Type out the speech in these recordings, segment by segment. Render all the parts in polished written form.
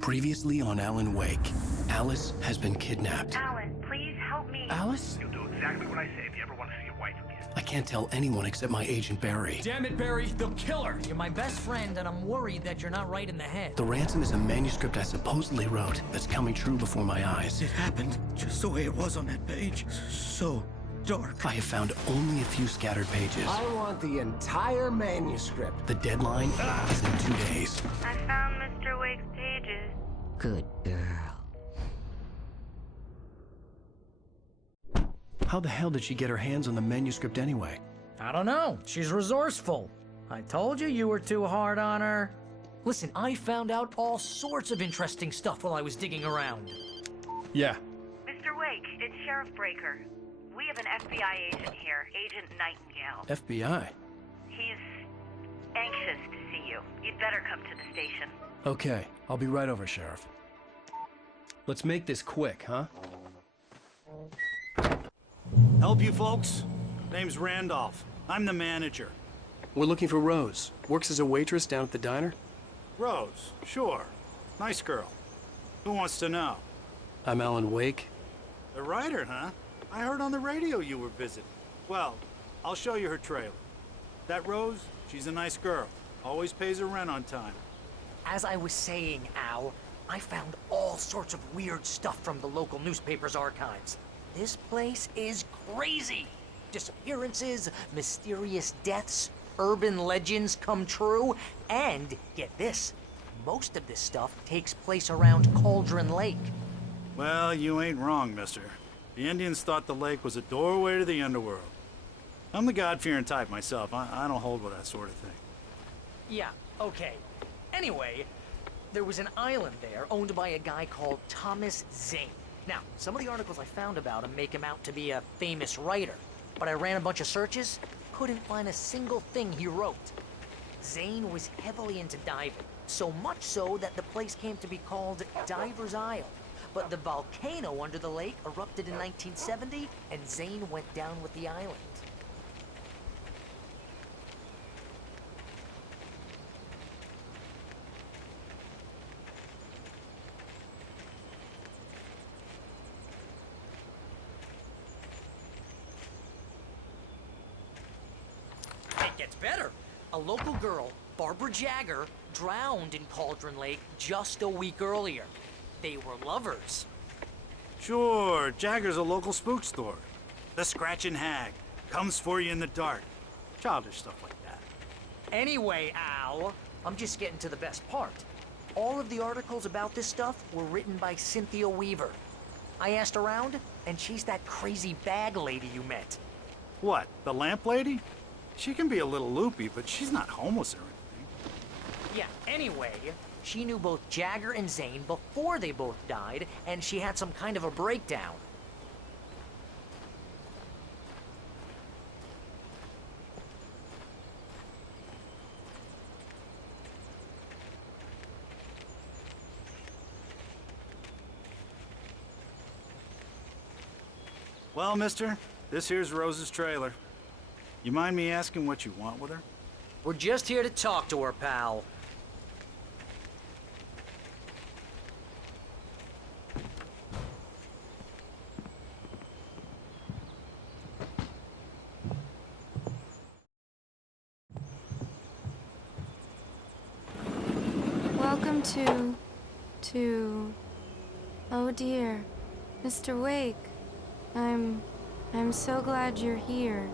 Previously on Alan Wake, Alice has been kidnapped. Alan, please help me. Alice? You'll do exactly what I say if you ever want to see your wife again. I can't tell anyone except my agent Barry. Damn it, Barry, they'll kill her! You're my best friend, and I'm worried that you're not right in the head. The ransom is a manuscript I supposedly wrote that's coming true before my eyes. It happened just the way it was on that page. So dark. I have found only a few scattered pages. I want the entire manuscript. The deadline is in 2 days. I found Mr. Wake's pages. Good girl. How the hell did she get her hands on the manuscript anyway? I don't know. She's resourceful. I told you you were too hard on her. Listen, I found out all sorts of interesting stuff while I was digging around. Yeah. Mr. Wake, it's Sheriff Breaker. We have an FBI agent here, Agent Nightingale. FBI? He's anxious to see you. You'd better come to the station. Okay, I'll be right over, Sheriff. Let's make this quick, huh? Help you folks? Name's Randolph. I'm the manager. We're looking for Rose. Works as a waitress down at the diner. Rose, sure. Nice girl. Who wants to know? I'm Alan Wake. The writer, huh? I heard on the radio you were visiting. Well, I'll show you her trailer. That Rose, she's a nice girl. Always pays her rent on time. As I was saying, Al, I found all sorts of weird stuff from the local newspaper's archives. This place is crazy. Disappearances, mysterious deaths, urban legends come true, and get this, most of this stuff takes place around Cauldron Lake. Well, you ain't wrong, mister. The Indians thought the lake was a doorway to the underworld. I'm the God-fearing type myself. I don't hold with that sort of thing. Yeah, okay. Anyway, there was an island there owned by a guy called Thomas Zane. Now, some of the articles I found about him make him out to be a famous writer, but I ran a bunch of searches, couldn't find a single thing he wrote. Zane was heavily into diving, so much so that the place came to be called Diver's Isle. But the volcano under the lake erupted in 1970, and Zane went down with the island. It gets better. A local girl, Barbara Jagger, drowned in Cauldron Lake just a week earlier. They were lovers. Sure, Jagger's a local spook store. The Scratchin' Hag. Comes for you in the dark. Childish stuff like that. Anyway, Al, I'm just getting to the best part. All of the articles about this stuff were written by Cynthia Weaver. I asked around, and she's that crazy bag lady you met. What, the lamp lady? She can be a little loopy, but she's not homeless or anything. Yeah, anyway, she knew both Jagger and Zane before they both died, and she had some kind of a breakdown. Well, mister, this here's Rose's trailer. You mind me asking what you want with her? We're just here to talk to her, pal. Welcome to... Oh dear, Mr. Wake. I'm so glad you're here.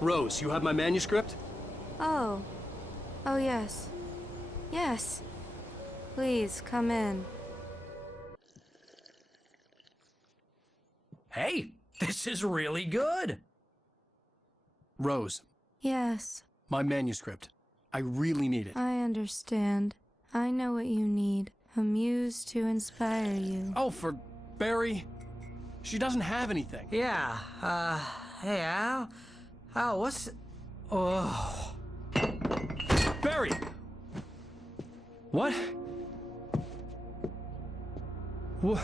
Rose, you have my manuscript? Oh. Oh yes. Yes. Please, come in. Hey, this is really good. Rose, Yes, my manuscript. I really need it. I understand. I know what you need. A muse to inspire you. Oh, for Barry? She doesn't have anything. Yeah, hey, Al? Al, what's... Oh... Barry! What? What?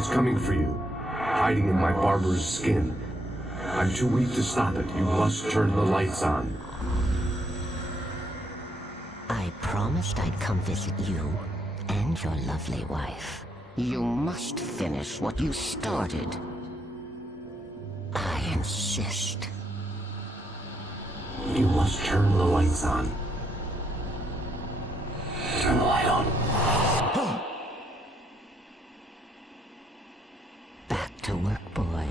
It's coming for you, hiding in my barber's skin. I'm too weak to stop it. You must turn the lights on. I promised I'd come visit you and your lovely wife. You must finish what you started. I insist. You must turn the lights on. Turn the light on. Back to work, boy.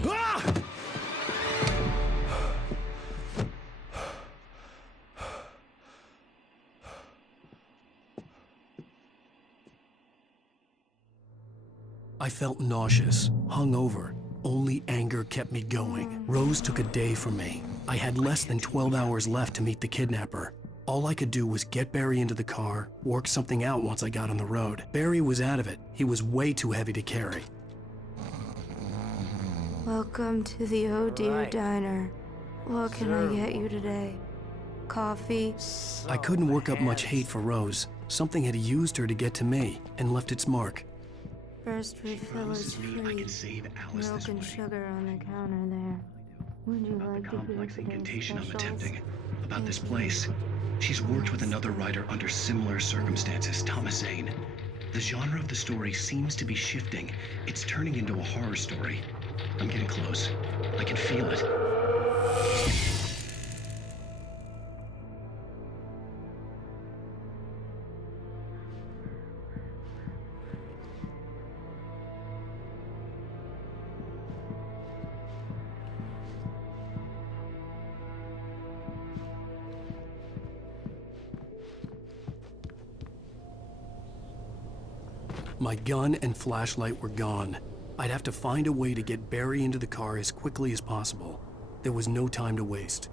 I felt nauseous, hungover. Only anger kept me going. Rose took a day from me. I had less than 12 hours left to meet the kidnapper. All I could do was get Barry into the car, work something out once I got on the road. Barry was out of it. He was way too heavy to carry. Welcome to the Oh Dear Right. Diner. What can I get you today? Coffee? I couldn't work up much hate for Rose. Something had used her to get to me and left its mark. First refill is free. Milk and sugar on the counter there. Would you like to hear Complex today's incantation I'm specials? attempting. About this Thank you. place. She's worked with another writer under similar circumstances, Thomas Zane. The genre of the story seems to be shifting. It's turning into a horror story. I'm getting close. I can feel it. My gun and flashlight were gone. I'd have to find a way to get Barry into the car as quickly as possible. There was no time to waste.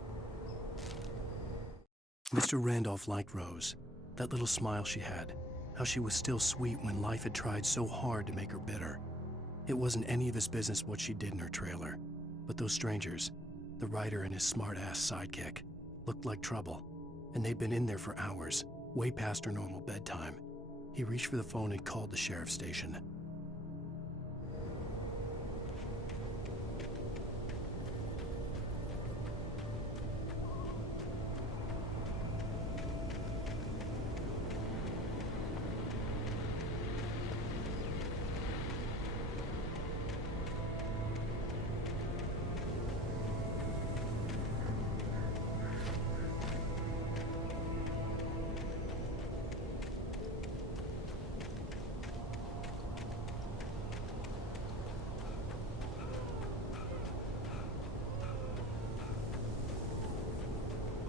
Mr. Randolph liked Rose. That little smile she had. How she was still sweet when life had tried so hard to make her bitter. It wasn't any of his business what she did in her trailer. But those strangers, the writer and his smart-ass sidekick, looked like trouble. And they'd been in there for hours, way past her normal bedtime. He reached for the phone and called the sheriff's station.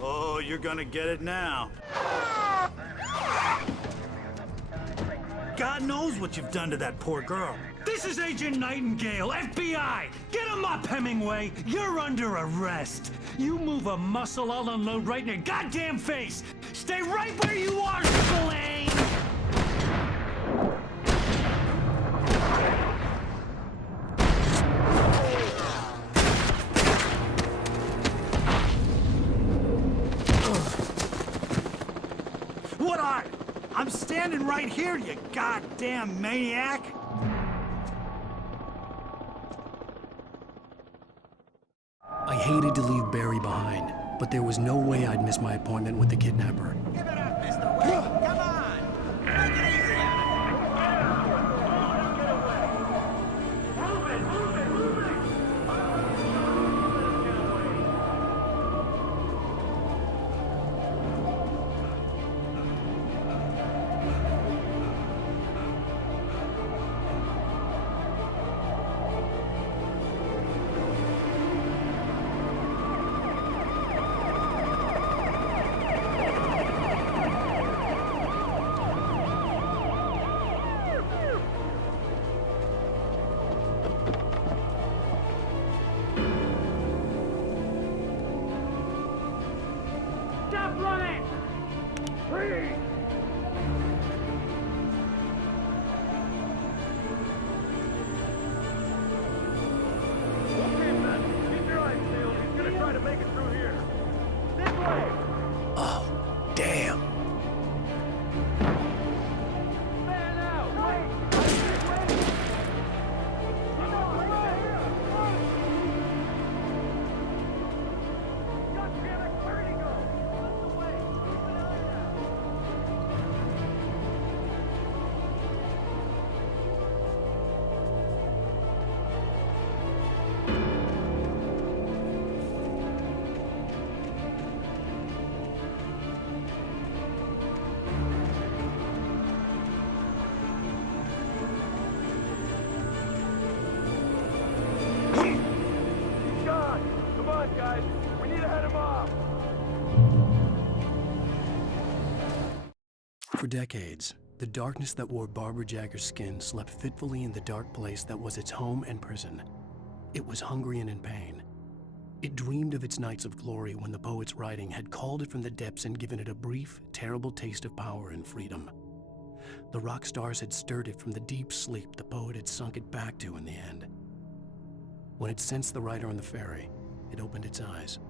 Oh, you're gonna get it now. God knows what you've done to that poor girl. This is Agent Nightingale, FBI! Get him up, Hemingway! You're under arrest! You move a muscle, I'll unload right in your goddamn face! Stay right where you are, Spillane! What are? I'm standing right here, you goddamn maniac! I hated to leave Barry behind, but there was no way I'd miss my appointment with the kidnapper. Give it up, Mr. Wade. Come on. Make it easy on him. For decades, the darkness that wore Barbara Jagger's skin slept fitfully in the dark place that was its home and prison. It was hungry and in pain. It dreamed of its nights of glory when the poet's writing had called it from the depths and given it a brief, terrible taste of power and freedom. The rock stars had stirred it from the deep sleep the poet had sunk it back to in the end. When it sensed the writer on the ferry, it opened its eyes.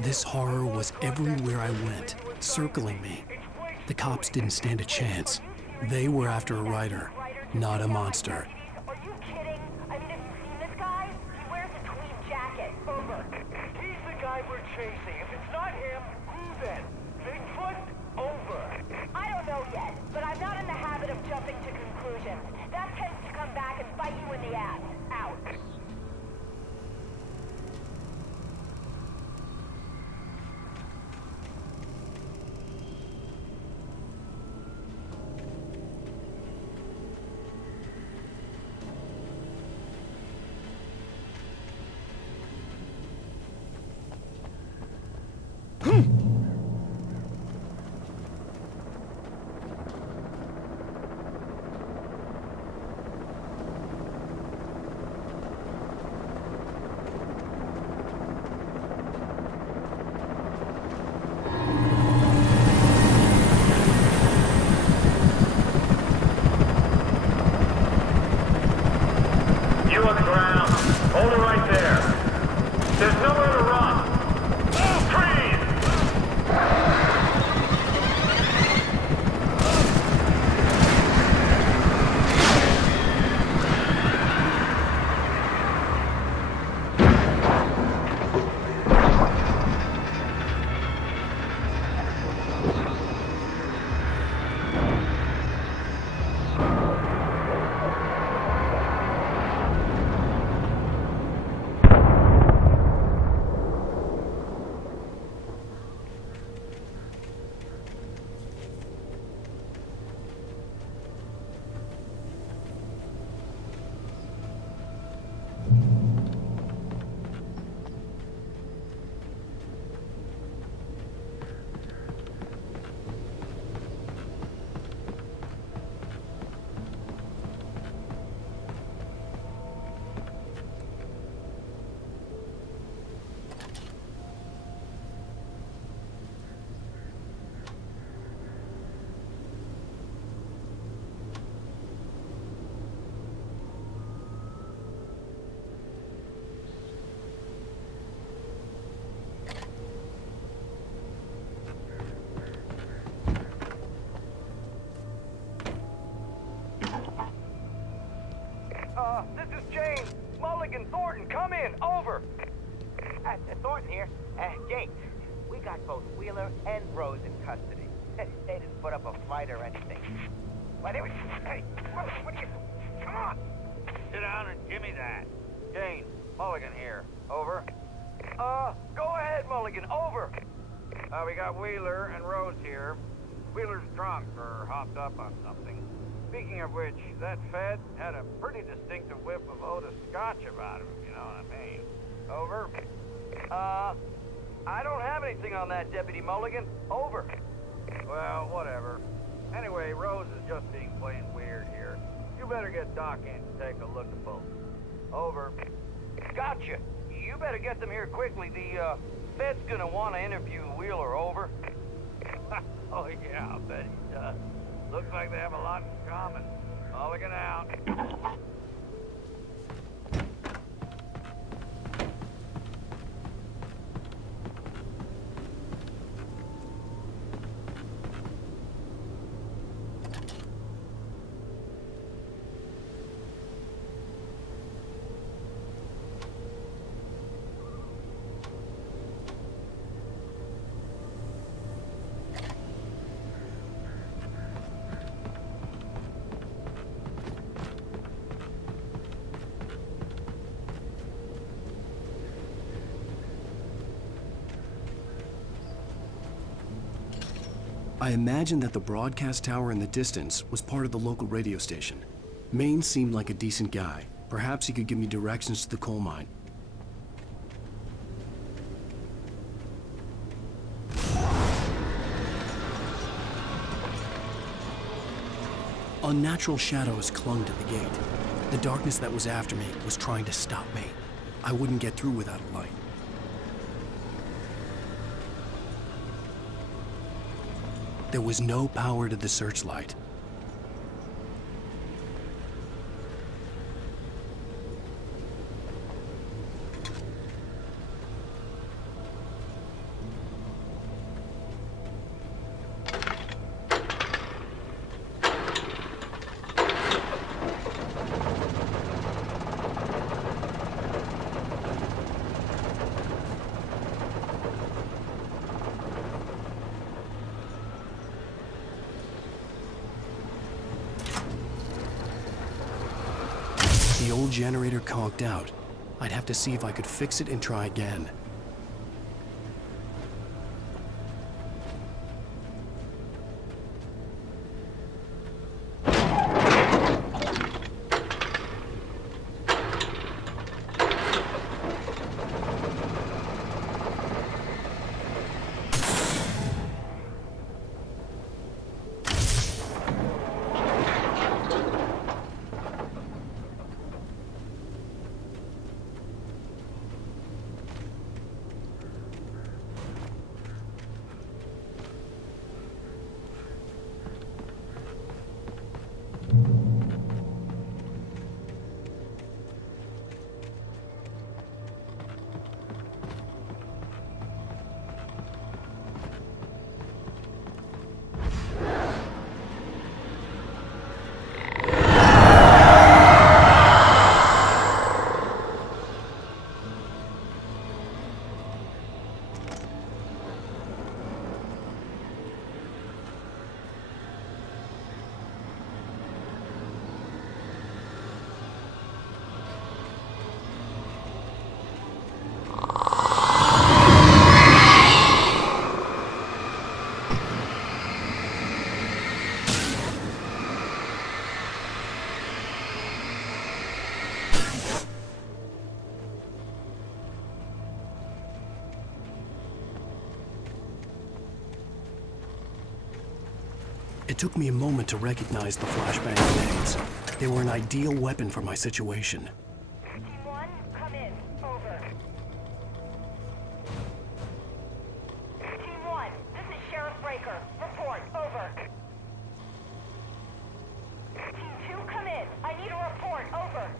This horror was everywhere I went, circling me. The cops didn't stand a chance. They were after a writer, not a monster. Are you kidding? I mean, have you seen this guy? He wears a tweed jacket. Over. He's the guy we're chasing. If it's not him, who then? Bigfoot? Over. I don't know yet, but I'm not in the habit of jumping to conclusions. That tends to come back and bite you in the ass. Out. You on the ground. Hold it right there. There's nowhere to run. Freeze! Thornton here. Jake, we got both Wheeler and Rose in custody. They didn't put up a fight or anything. Why, they were... Hey, what are you... Come on! Sit down and give me that. Jane, Mulligan here. Over. Go ahead, Mulligan. Over. We got Wheeler and Rose here. Wheeler's drunk or hopped up on something. Speaking of which, that Fed had a pretty distinctive whiff of Otis Scotch about him, if you know what I mean. Over. I don't have anything on that, Deputy Mulligan. Over. Well, whatever. Anyway, Rose is just being plain weird here. You better get Doc in to take a look at both. Over. Gotcha. You better get them here quickly. The, Fed's gonna want to interview Wheeler. Over. Oh, yeah, I'll bet he does. Looks like they have a lot in common. Mulligan out. I imagined that the broadcast tower in the distance was part of the local radio station. Maine seemed like a decent guy. Perhaps he could give me directions to the coal mine. Unnatural shadows clung to the gate. The darkness that was after me was trying to stop me. I wouldn't get through without a light. There was no power to the searchlight. The old generator conked out. I'd have to see if I could fix it and try again. It took me a moment to recognize the flashbang grenades. They were an ideal weapon for my situation. Team 1, come in. Over. Team 1, this is Sheriff Breaker. Report. Over. Team 2, come in. I need a report. Over.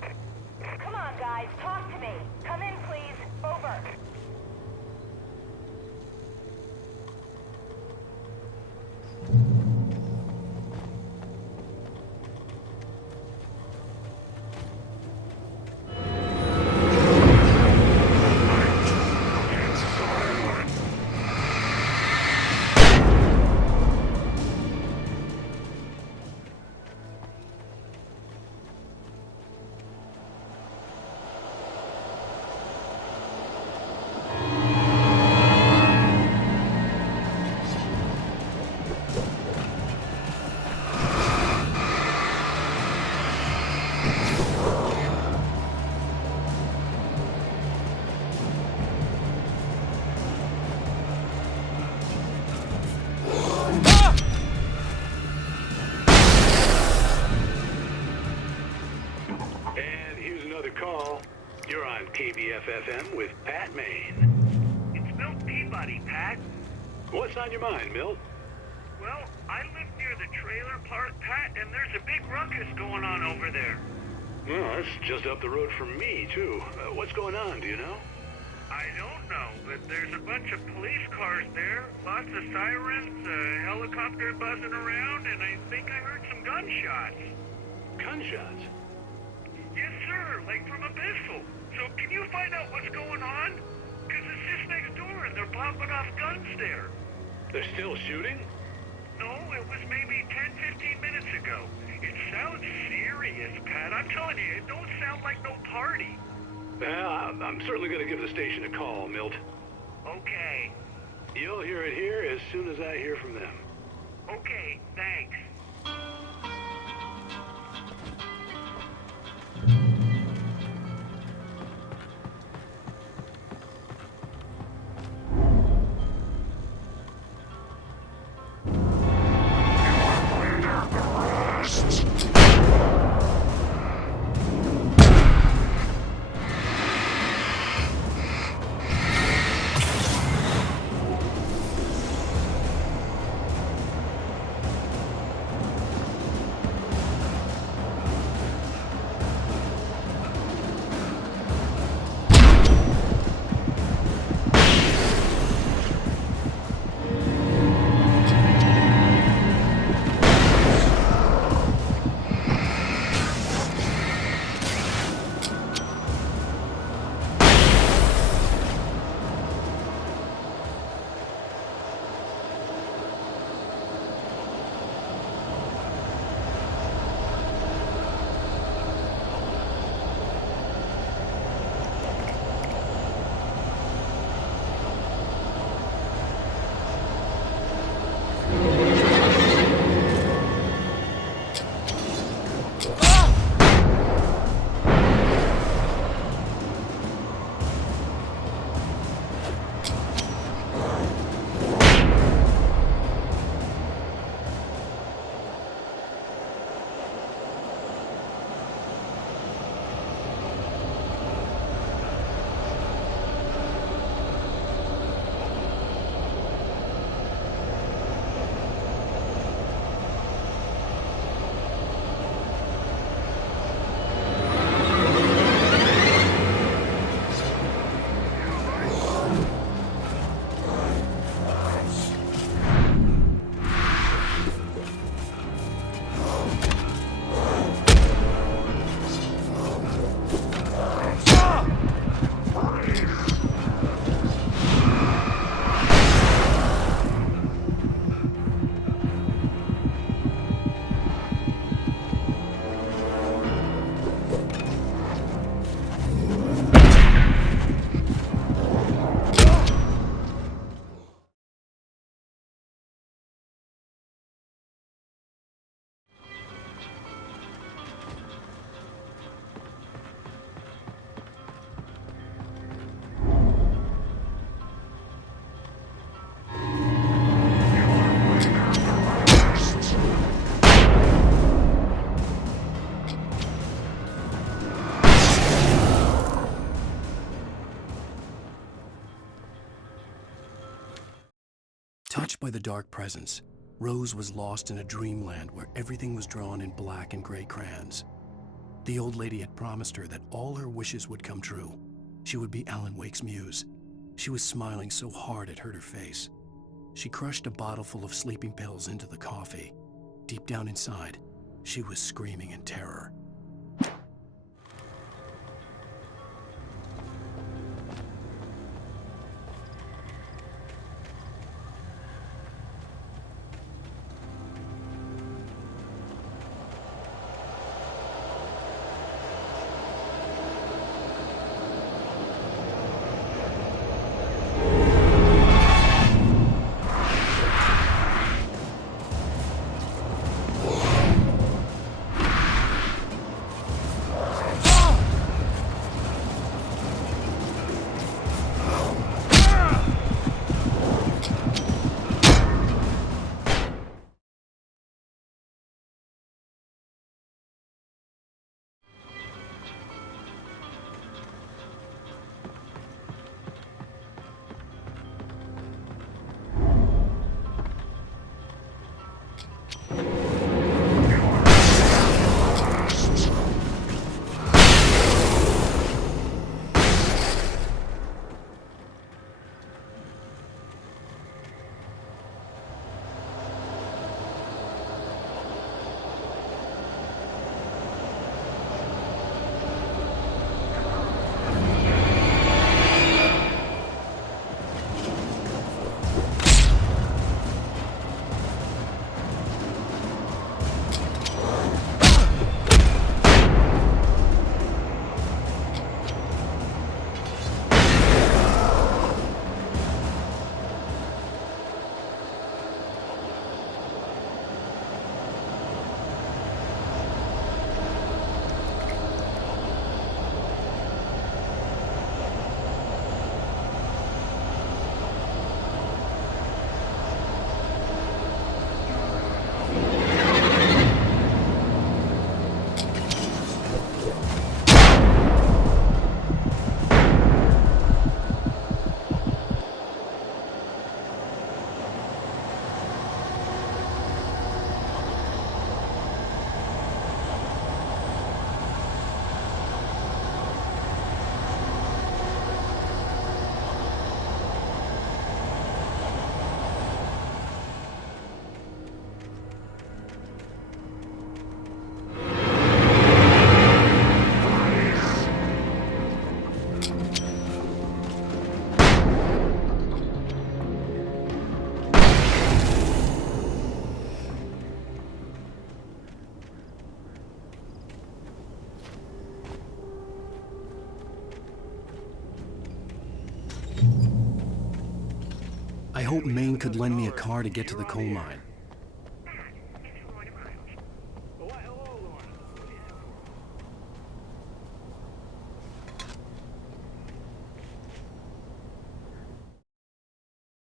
Come on, guys. Talk to me. Come in, please. Over. KBFFM with Pat Maine. It's Milt Peabody, Pat. What's on your mind, Milt? Well, I live near the trailer park, Pat, and there's a big ruckus going on over there. Well, that's just up the road from me, too. What's going on, do you know? I don't know, but there's a bunch of police cars there, lots of sirens, a helicopter buzzing around, and I think I heard some gunshots. Gunshots? Yes, sir, like from a pistol. So can you find out what's going on? Because it's just next door and they're popping off guns there. They're still shooting? No, it was maybe 10, 15 minutes ago. It sounds serious, Pat. I'm telling you, it don't sound like no party. Well, I'm certainly going to give the station a call, Milt. Okay. You'll hear it here as soon as I hear from them. Okay, thanks. Touched by the dark presence, Rose was lost in a dreamland where everything was drawn in black and gray crayons. The old lady had promised her that all her wishes would come true. She would be Alan Wake's muse. She was smiling so hard it hurt her face. She crushed a bottle full of sleeping pills into the coffee. Deep down inside, she was screaming in terror. I hoped Maine could lend me a car to get to the coal mine.